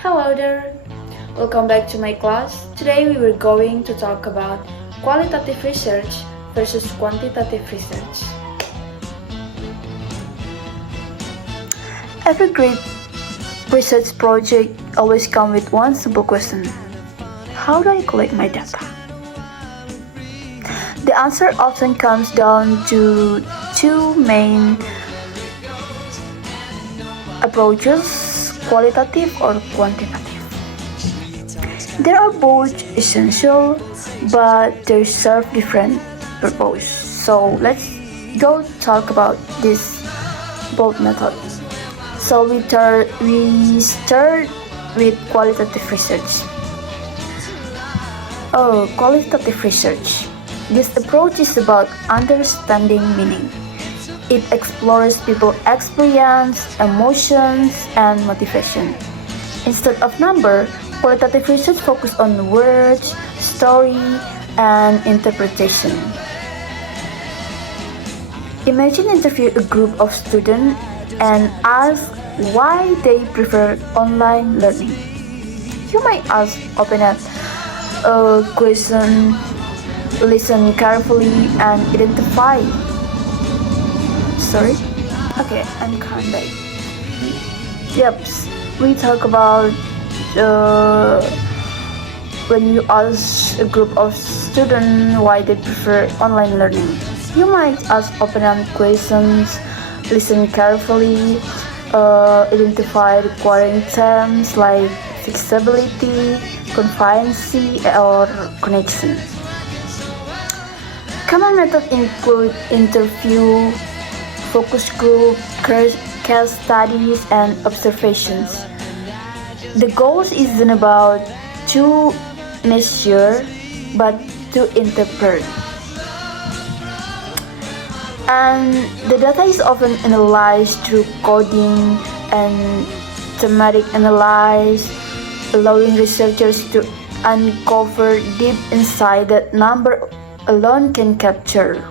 Hello there! Welcome back to my class. Today we were going to talk about qualitative research versus quantitative research. Every great research project always comes with one simple question. How do I collect my data? The answer often comes down to two main approaches, qualitative or quantitative. They are both essential, but they serve different purposes. So let's go talk about this both methods. So we start with qualitative research. Qualitative research. This approach is about understanding meaning. It explores people's experience, emotions, and motivation. Instead of number, qualitative research focuses on words, story, and interpretation. Imagine interview a group of students and ask why they prefer online learning. You might ask open-ended question, listen carefully, and identify. Sorry? Okay, I'm back. Yep, we talk about when you ask a group of students why they prefer online learning. You might ask open-ended questions, listen carefully, identify requiring terms like flexibility, confidency, or connection. Common methods include interview, focus group, case studies, and observations. The goal isn't about to measure, but to interpret. And the data is often analyzed through coding and thematic analysis, allowing researchers to uncover deep insight that number alone can capture.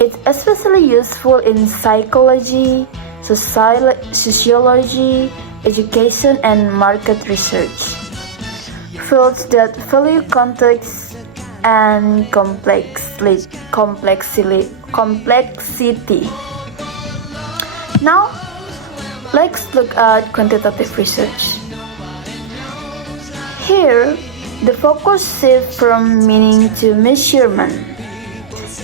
It's especially useful in psychology, sociology, education, and market research, fields that value context and complexity. Now, let's look at quantitative research. Here, the focus shifts from meaning to measurement.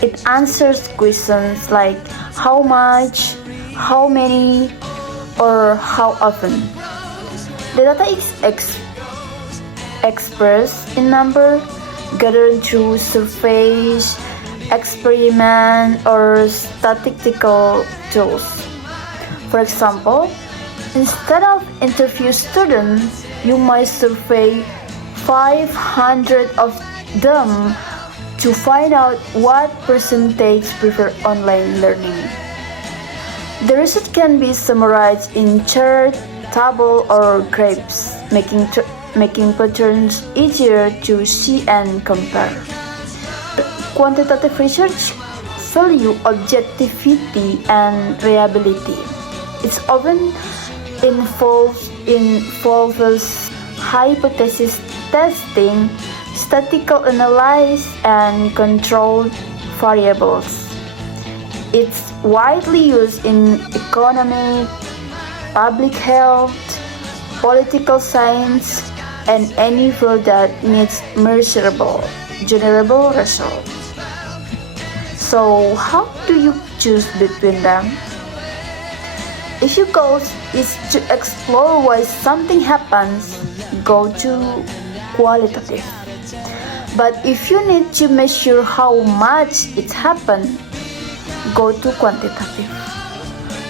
It answers questions like how much, how many, or how often. The data is expressed in number, gathered through surveys, experiment, or statistical tools. For example, instead of interview students, you might survey 500 of them to find out what percentage prefer online learning. The research can be summarized in chart, table, or graphs, making patterns easier to see and compare. Quantitative research value objectivity and reliability. It often involves hypothesis testing, statistical analysis, and controlled variables. It's widely used in economic, public health, political science, and any field that needs measurable, generable results. So, how do you choose between them? If your goal is to explore why something happens, go to qualitative. But if you need to measure how much it happened, go to quantitative.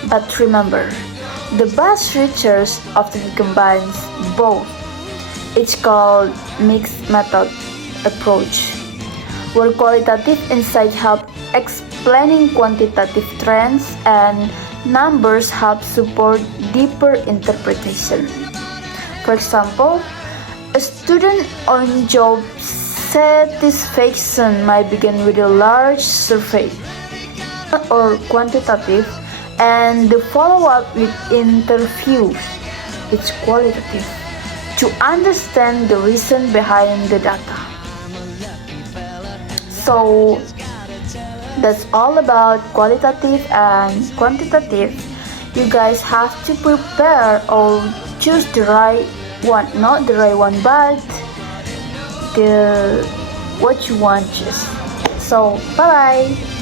But remember, the best research often combines both. It's called mixed method approach, where qualitative insight help explaining quantitative trends and numbers help support deeper interpretation. For example, a student on job satisfaction might begin with a large survey or quantitative and the follow-up with interviews. It's qualitative. to understand the reason behind the data. So that's all about qualitative and quantitative. You guys have to prepare or choose the right one, not the right one, but the what you want to choose. So bye bye.